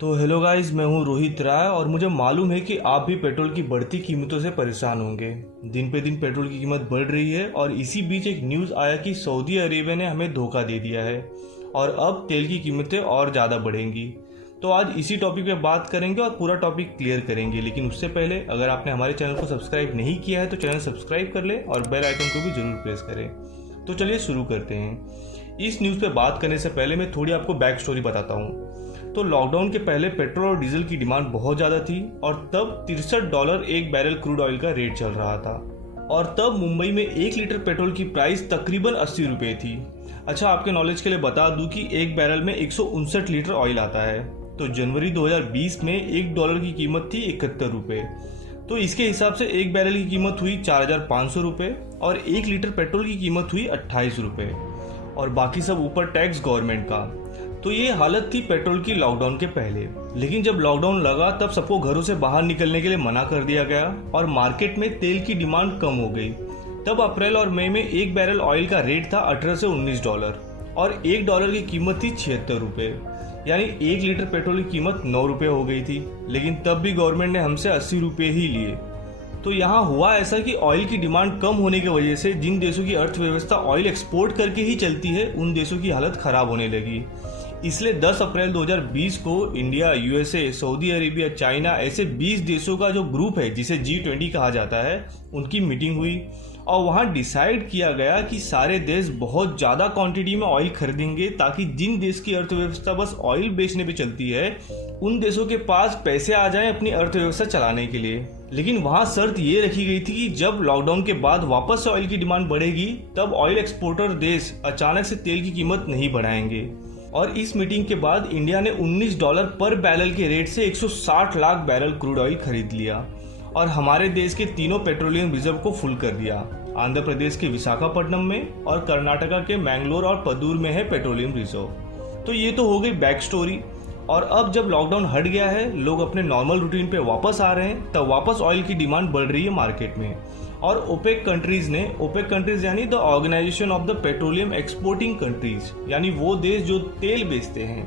तो hello guys, मैं हूं रोहित राय और मुझे मालूम है कि आप भी पेट्रोल की बढ़ती कीमतों से परेशान होंगे। दिन पे दिन पेट्रोल की कीमत बढ़ रही है और इसी बीच एक न्यूज़ आया कि सऊदी अरेबिया ने हमें धोखा दे दिया है और अब तेल की कीमतें और ज़्यादा बढ़ेंगी। तो आज इसी टॉपिक पे बात करेंगे और पूरा टॉपिक क्लियर करेंगे। लेकिन उससे पहले अगर आपने हमारे चैनल को सब्सक्राइब नहीं किया है तो चैनल सब्सक्राइब कर ले और बेल आइकन को भी ज़रूर प्रेस करें। तो चलिए शुरू करते हैं। इस न्यूज़ पे बात करने से पहले मैं थोड़ी आपको बैक स्टोरी बताता हूँ। तो लॉकडाउन के पहले पेट्रोल और डीजल की डिमांड बहुत ज़्यादा थी और तब $63 एक बैरल क्रूड ऑयल का रेट चल रहा था और तब मुंबई में 1 लीटर पेट्रोल की प्राइस तकरीबन 80 रुपये थी। अच्छा, आपके नॉलेज के लिए बता दूं कि एक बैरल में 159 लीटर ऑयल आता है। तो जनवरी 2020 में $1 की कीमत थी 71 रुपये। तो इसके हिसाब से एक बैरल की कीमत हुई 4,500 रुपये और 1 लीटर पेट्रोल की कीमत हुई 28 रुपये और बाकी सब ऊपर टैक्स गवर्नमेंट का। तो ये हालत थी पेट्रोल की लॉकडाउन के पहले। लेकिन जब लॉकडाउन लगा तब सबको घरों से बाहर निकलने के लिए मना कर दिया गया और मार्केट में तेल की डिमांड कम हो गई। तब अप्रैल और मई में एक बैरल ऑयल का रेट था $18 से $19 और $1 की कीमत थी 76 रुपये, यानी 1 लीटर पेट्रोल की कीमत 9 रुपये हो गई थी। लेकिन तब भी गवर्नमेंट ने हमसे 80 रुपये ही लिए। तो यहाँ हुआ ऐसा कि ऑयल की डिमांड कम होने की वजह से जिन देशों की अर्थव्यवस्था ऑयल एक्सपोर्ट करके ही चलती है उन देशों की हालत खराब होने लगी। इसलिए 10 अप्रैल 2020 को India, USA, Saudi Arabia, China ऐसे 20 देशों का जो ग्रुप है जिसे G20 कहा जाता है, उनकी मीटिंग हुई और वहां डिसाइड किया गया कि सारे देश बहुत ज़्यादा क्वांटिटी में ऑयल खरीदेंगे ताकि जिन देश की अर्थव्यवस्था बस ऑयल बेचने पे चलती है उन देशों के पास पैसे आ जाएं अपनी अर्थव्यवस्था चलाने के लिए। लेकिन वहां शर्त ये रखी गई थी कि जब लॉकडाउन के बाद वापस से ऑयल की डिमांड बढ़ेगी तब ऑयल एक्सपोर्टर देश अचानक से तेल की कीमत नहीं बढ़ाएंगे। और इस मीटिंग के बाद इंडिया ने $19 पर बैरल के रेट से 160 लाख बैरल क्रूड ऑयल खरीद लिया और हमारे देश के तीनों पेट्रोलियम रिजर्व को फुल कर दिया। आंध्र प्रदेश के विशाखापट्टनम में और कर्नाटका के मैंगलोर और पदूर में है पेट्रोलियम रिजर्व। तो ये तो हो गई बैक स्टोरी। और अब जब लॉकडाउन हट गया है, लोग अपने नॉर्मल रूटीन पे वापस आ रहे हैं, तब वापस ऑयल की डिमांड बढ़ रही है मार्केट में। और ओपेक कंट्रीज यानी the organization of the petroleum exporting countries, यानी वो देश जो तेल बेचते हैं,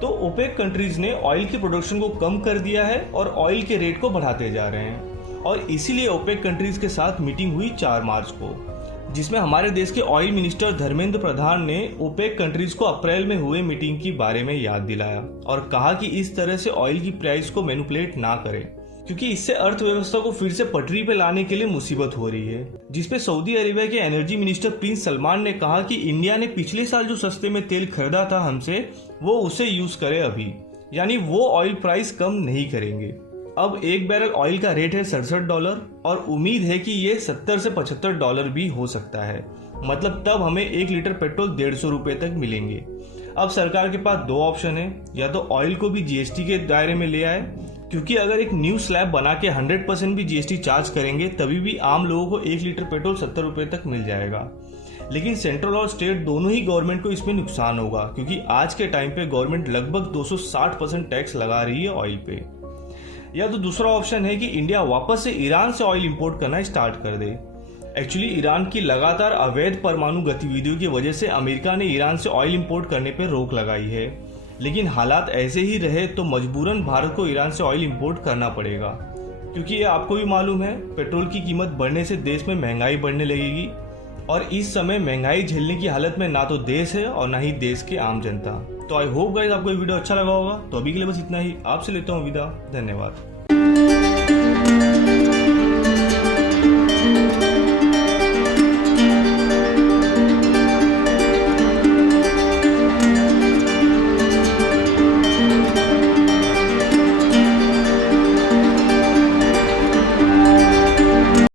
तो ओपेक कंट्रीज ने ऑयल की प्रोडक्शन को कम कर दिया है और ऑयल के रेट को बढ़ाते जा रहे हैं। और इसीलिए ओपेक कंट्रीज के साथ मीटिंग हुई 4 मार्च को, जिसमें हमारे देश के ऑयल मिनिस्टर धर्मेंद्र प्रधान ने ओपेक कंट्रीज को अप्रैल में हुए मीटिंग के बारे में याद दिलाया और कहा कि इस तरह से ऑयल की प्राइस को मैनिपुलेट ना करें, क्योंकि इससे अर्थव्यवस्था को फिर से पटरी पे लाने के लिए मुसीबत हो रही है। जिसपे सऊदी अरेबिया के एनर्जी मिनिस्टर प्रिंस सलमान ने कहा कि इंडिया ने पिछले साल जो सस्ते में तेल खरीदा था हमसे, वो उसे यूज करे अभी, यानी वो ऑयल प्राइस कम नहीं करेंगे। अब एक बैरल ऑयल का रेट है $67 और उम्मीद है कि ये $70 से $75 भी हो सकता है। मतलब तब हमें 1 लीटर पेट्रोल 150 रुपये तक मिलेंगे। अब सरकार के पास 2 ऑप्शन है, या तो ऑयल को भी जीएसटी के दायरे में ले आए, क्योंकि अगर एक न्यू स्लैब बना के 100% भी जीएसटी चार्ज करेंगे तभी भी आम लोगों को 1 लीटर पेट्रोल 70 रुपये तक मिल जाएगा। लेकिन सेंट्रल और स्टेट दोनों ही गवर्नमेंट को इसमें नुकसान होगा, क्योंकि आज के टाइम पे गवर्नमेंट लगभग 260% टैक्स लगा रही है ऑयल पे। या तो दूसरा ऑप्शन है कि इंडिया वापस से ईरान से ऑयल इंपोर्ट करना स्टार्ट कर दे। एक्चुअली ईरान की लगातार अवैध परमाणु गतिविधियों की वजह से अमेरिका ने ईरान से ऑयल इंपोर्ट करने पर रोक लगाई है। लेकिन हालात ऐसे ही रहे तो मजबूरन भारत को ईरान से ऑयल इंपोर्ट करना पड़ेगा, क्योंकि ये आपको भी मालूम है पेट्रोल की कीमत बढ़ने से देश में महंगाई बढ़ने लगेगी और इस समय महंगाई झेलने की हालत में ना तो देश है और ना ही देश की आम जनता। तो आई होप गाइस आपको ये वीडियो अच्छा लगा होगा। तो अभी के लिए बस इतना ही, आपसे लेता हूँ विदा। धन्यवाद।